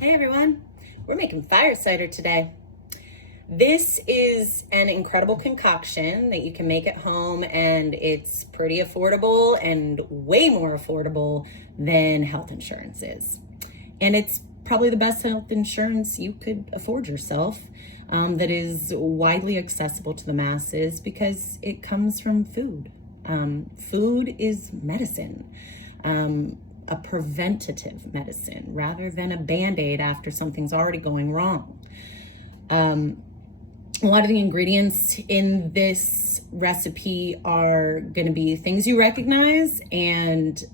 Hey everyone, we're making fire cider today. This is an incredible concoction that you can make at home, and it's pretty affordable and way more affordable than health insurance is. And it's probably the best health insurance you could afford yourself, that is widely accessible to the masses because it comes from food. Food is medicine. A preventative medicine rather than a band-aid after something's already going wrong. A lot of the ingredients in this recipe are going to be things you recognize and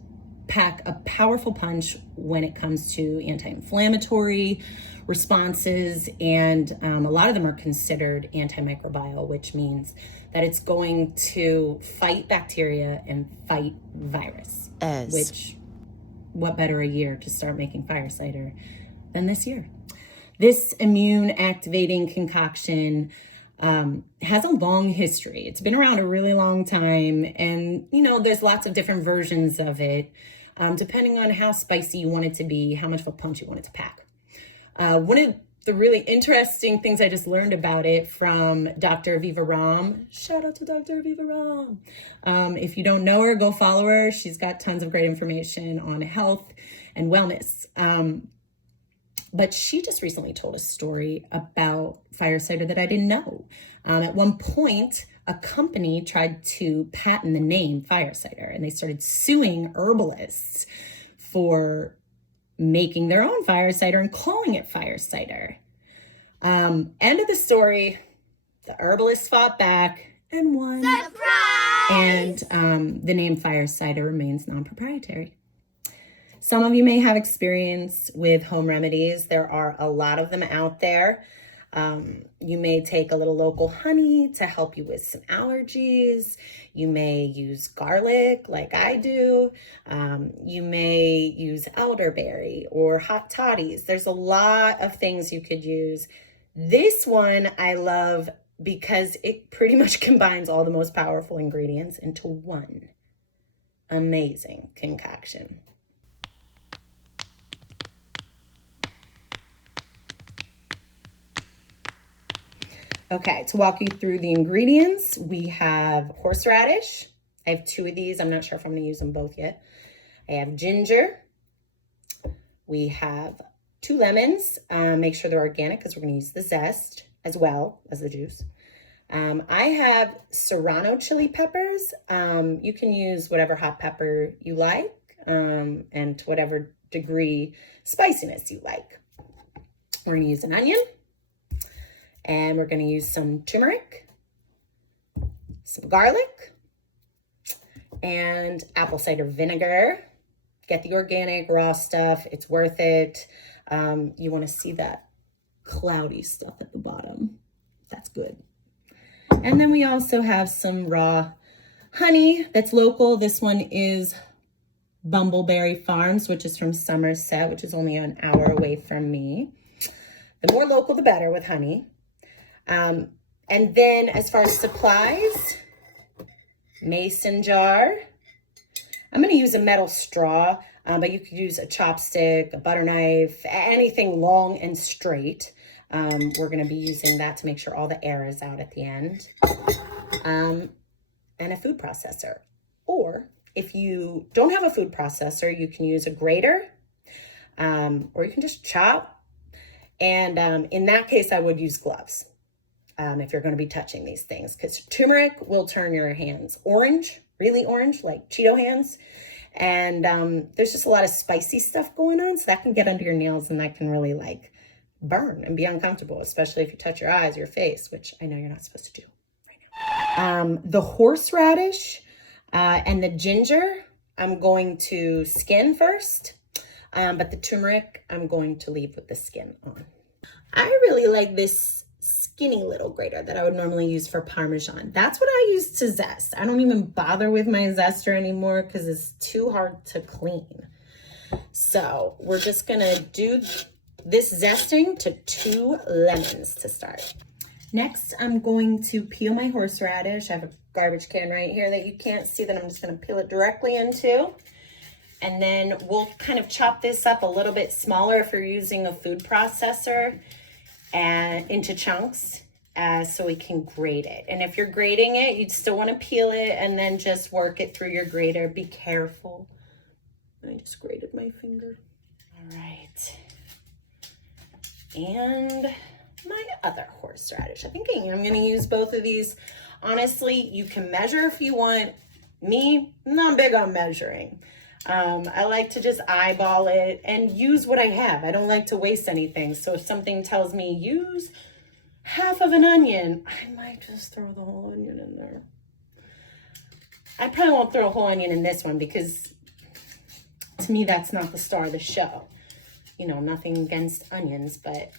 pack a powerful punch when it comes to anti-inflammatory responses, and a lot of them are considered antimicrobial, which means that it's going to fight bacteria and fight virus. What better a year to start making fire cider than this year? This immune activating concoction has a long history. It's been around a really long time, and there's lots of different versions of it, depending on how spicy you want it to be, how much of a punch you want it to pack. One of the really interesting things I just learned about it from Dr. Viva Ram. Shout out to Dr. Viva Ram. If you don't know her, go follow her. She's got tons of great information on health and wellness. But she just recently told a story about fire cider that I didn't know. At one point, a company tried to patent the name fire cider, and they started suing herbalists for making their own fire cider and calling it fire cider. End of the story, the herbalists fought back and won. Surprise! And the name fire cider remains non-proprietary. Some of you may have experience with home remedies. There are a lot of them out there. You may take a little local honey to help you with some allergies. You may use garlic like I do. You may use elderberry or hot toddies. There's a lot of things you could use. This one I love because it pretty much combines all the most powerful ingredients into one amazing concoction. Okay, to walk you through the ingredients, we have horseradish. I have 2 of these. I'm not sure if I'm going to use them both yet. I have ginger. We have 2 lemons. Make sure they're organic because we're going to use the zest as well as the juice. I have serrano chili peppers. You can use whatever hot pepper you like, and to whatever degree spiciness you like. We're going to use an onion. And we're going to use some turmeric, some garlic, and apple cider vinegar. Get the organic raw stuff. It's worth it. You want to see that cloudy stuff at the bottom. That's good. And then we also have some raw honey that's local. This one is Bumbleberry Farms, which is from Somerset, which is only an hour away from me. The more local, the better with honey. And then as far as supplies, mason jar. I'm going to use a metal straw, but you could use a chopstick, a butter knife, anything long and straight. We're going to be using that to make sure all the air is out at the end. And a food processor. Or if you don't have a food processor, you can use a grater, or you can just chop. And in that case, I would use gloves. If you're going to be touching these things, because turmeric will turn your hands orange, really orange, like Cheeto hands. And there's just a lot of spicy stuff going on, so that can get under your nails and that can really burn and be uncomfortable, especially if you touch your eyes or your face, which I know you're not supposed to do right now. The horseradish and the ginger, I'm going to skin first, but the turmeric, I'm going to leave with the skin on. I really like this skinny little grater that I would normally use for Parmesan. That's what I use to zest. I don't even bother with my zester anymore because it's too hard to clean. So we're just gonna do this zesting to 2 lemons to start. Next, I'm going to peel my horseradish. I have a garbage can right here that you can't see that I'm just gonna peel it directly into. And then we'll kind of chop this up a little bit smaller if you're using a food processor and into chunks so we can grate it. And if you're grating it, you'd still want to peel it and then just work it through your grater. Be careful. I just grated my finger. All right. And my other horseradish. I'm thinking I'm going to use both of these. Honestly, you can measure if you want. Me, I'm not big on measuring. I like to just eyeball it and use what I have. I don't like to waste anything. So if something tells me use half of an onion, I might just throw the whole onion in there. I probably won't throw a whole onion in this one because to me, that's not the star of the show. You know, nothing against onions, but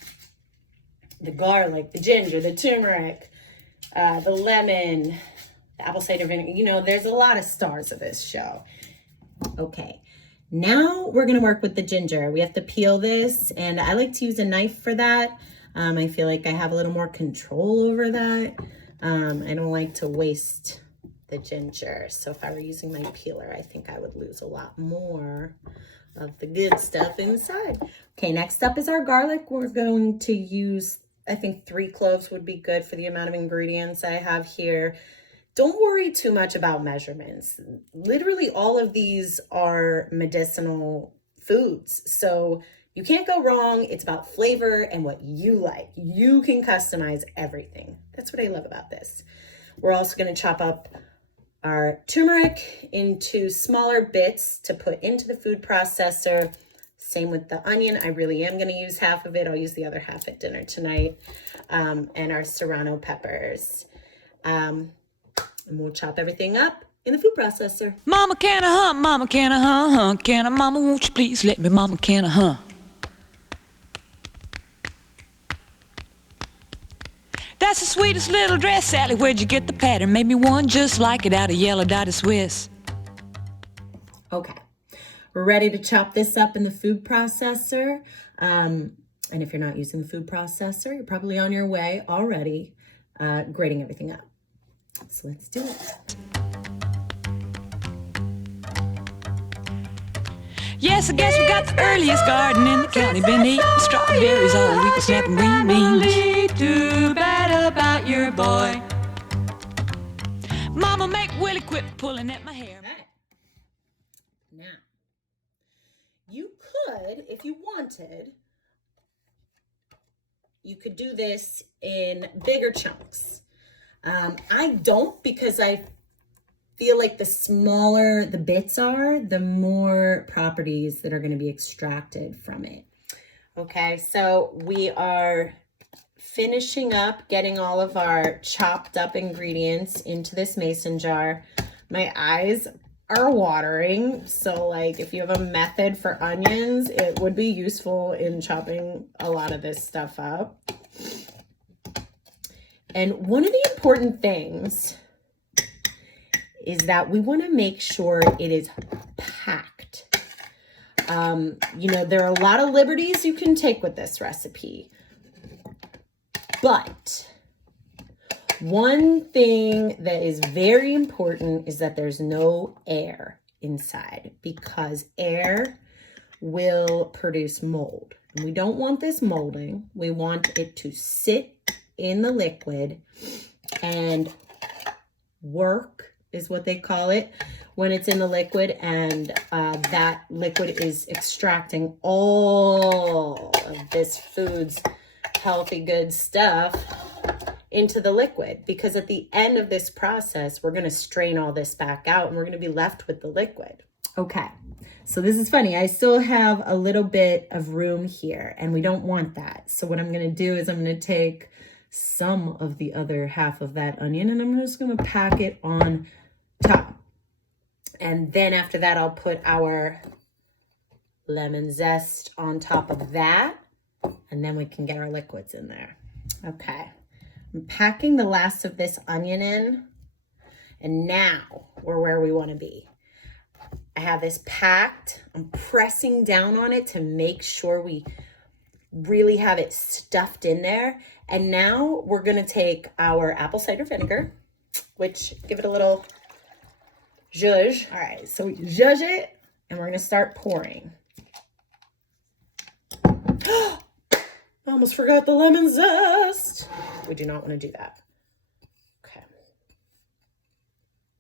the garlic, the ginger, the turmeric, the lemon, the apple cider vinegar, you know, there's a lot of stars of this show. Okay, now we're gonna work with the ginger. We have to peel this, and I like to use a knife for that. I feel like I have a little more control over that. I don't like to waste the ginger. So if I were using my peeler, I think I would lose a lot more of the good stuff inside. Okay, next up is our garlic. We're going to use, I think 3 cloves would be good for the amount of ingredients I have here. Don't worry too much about measurements. Literally all of these are medicinal foods. So you can't go wrong. It's about flavor and what you like. You can customize everything. That's what I love about this. We're also going to chop up our turmeric into smaller bits to put into the food processor. Same with the onion. I really am going to use half of it. I'll use the other half at dinner tonight. And our serrano peppers. And we'll chop everything up in the food processor. Mama, can I hunt? Mama, can I hunt? Can I, mama, won't you please let me? Mama, can I hunt? That's the sweetest little dress, Sally. Where'd you get the pattern? Made me one just like it out of yellow dotted Swiss. Okay, we're ready to chop this up in the food processor. And if you're not using the food processor, you're probably on your way already, grating everything up. So let's do it. Yes, I guess we got the earliest garden in the county. Been eating strawberries all week, snapping green beans. Too bad about your boy. Mama, make Willie quit pulling at my hair. Okay. Now, you could, if you wanted, you could do this in bigger chunks. I don't, because I feel like the smaller the bits are, the more properties that are going to be extracted from it. Okay, so we are finishing up getting all of our chopped up ingredients into this mason jar. My eyes are watering, so like if you have a method for onions, it would be useful in chopping a lot of this stuff up. And one of the important things is that we want to make sure it is packed. You know, there are a lot of liberties you can take with this recipe, but one thing that is very important is that there's no air inside, because air will produce mold. And we don't want this molding. We want it to sit in the liquid and work, is what they call it, when it's in the liquid, and that liquid is extracting all of this food's healthy good stuff into the liquid, because at the end of this process we're going to strain all this back out and we're going to be left with the liquid. Okay, so this is funny. I still have a little bit of room here and we don't want that. So what I'm going to do is I'm going to take some of the other half of that onion and I'm just going to pack it on top. And then after that, I'll put our lemon zest on top of that. And then we can get our liquids in there. Okay. I'm packing the last of this onion in. And now we're where we want to be. I have this packed. I'm pressing down on it to make sure we really have it stuffed in there. And now we're going to take our apple cider vinegar, which give it a little zhuzh. All right, so we zhuzh it And we're gonna start pouring. I almost forgot the lemon zest. We do not want to do that. Okay.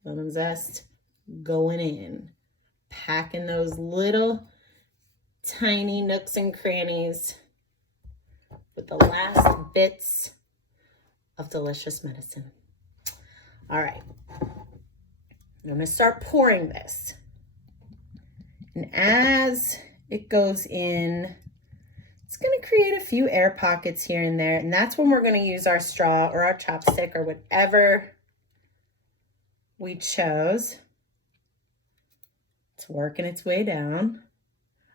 Lemon zest going in. Packing those little tiny nooks and crannies with the last bits of delicious medicine. All right. I'm going to start pouring this. And as it goes in, it's going to create a few air pockets here and there. And that's when we're going to use our straw or our chopstick or whatever we chose. It's working its way down.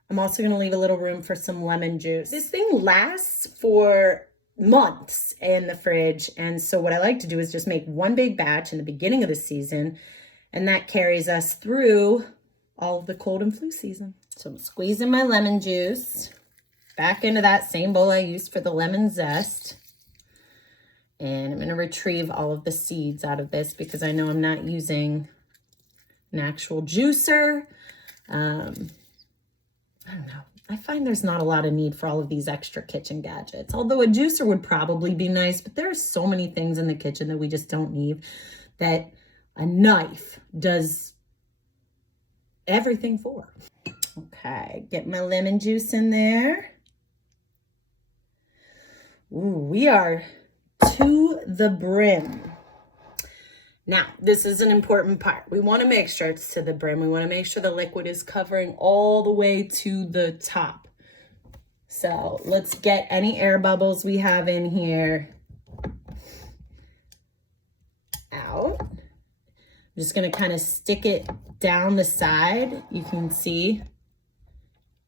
I'm also going to leave a little room for some lemon juice. This thing lasts for months in the fridge. And so what I like to do is just make one big batch in the beginning of the season. And that carries us through all of the cold and flu season. So I'm squeezing my lemon juice back into that same bowl I used for the lemon zest. And I'm going to retrieve all of the seeds out of this because I know I'm not using an actual juicer. I don't know. I find there's not a lot of need for all of these extra kitchen gadgets. Although a juicer would probably be nice, but there are so many things in the kitchen that we just don't need that a knife does everything for. Okay, get my lemon juice in there. Ooh, we are to the brim. Now, this is an important part. We want to make sure it's to the brim. We want to make sure the liquid is covering all the way to the top. So let's get any air bubbles we have in here out. I'm just going to kind of stick it down the side, you can see,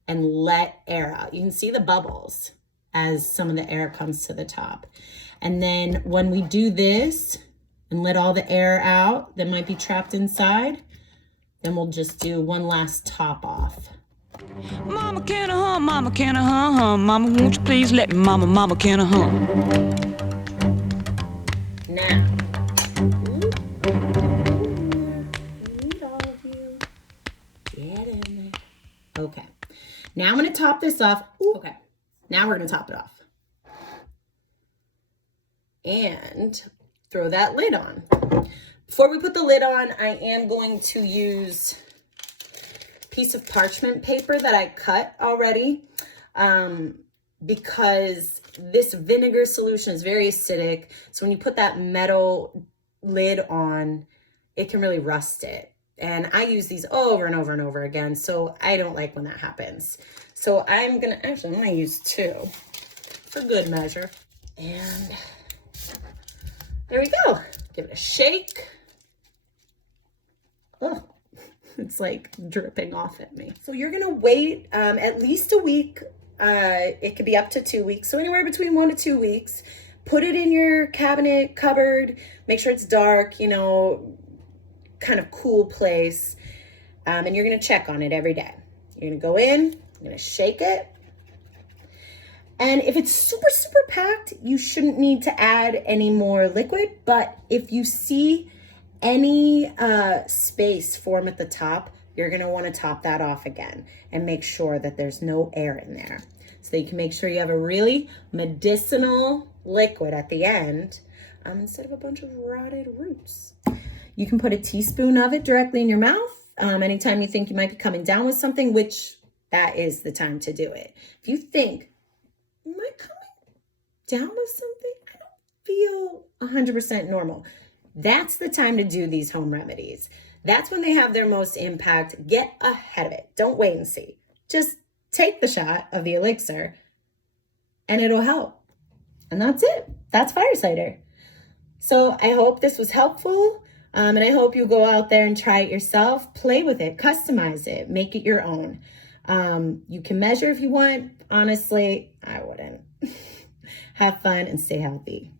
and let air out. You can see the bubbles as some of the air comes to the top. And then when we do this and let all the air out that might be trapped inside, then we'll just do one last top off. Mama, can I hum? Mama, can I hum? Hum? Mama, won't you please let me? Mama, mama, can I hum? Now, need all of you. Get in there. Okay. Now I'm going to top this off. Ooh, okay. Now we're going to top it off. And throw that lid on. Before we put the lid on, I am going to use a piece of parchment paper that I cut already because this vinegar solution is very acidic. So when you put that metal lid on, it can really rust it. And I use these over and over and over again, so I don't like when that happens. So I'm going to use 2 for good measure. And there we go. Give it a shake. Oh, it's like dripping off at me. So you're going to wait at least a week. It could be up to 2 weeks. So anywhere between 1 to 2 weeks. Put it in your cabinet, cupboard. Make sure it's dark, you know, kind of cool place. And you're going to check on it every day. You're going to go in. You're going to shake it. And if it's super, super packed, you shouldn't need to add any more liquid. But if you see any space form at the top, you're going to want to top that off again and make sure that there's no air in there. So that you can make sure you have a really medicinal liquid at the end instead of a bunch of rotted roots. You can put a teaspoon of it directly in your mouth anytime you think you might be coming down with something, which that is the time to do it. If you think, am I coming down with something? I don't feel 100% normal. That's the time to do these home remedies. That's when they have their most impact. Get ahead of it. Don't wait and see. Just take the shot of the elixir and it'll help. And that's it. That's Fire Cider. So I hope this was helpful. And I hope you go out there and try it yourself. Play with it. Customize it. Make it your own. You can measure if you want. Honestly, I wouldn't. Have fun and stay healthy.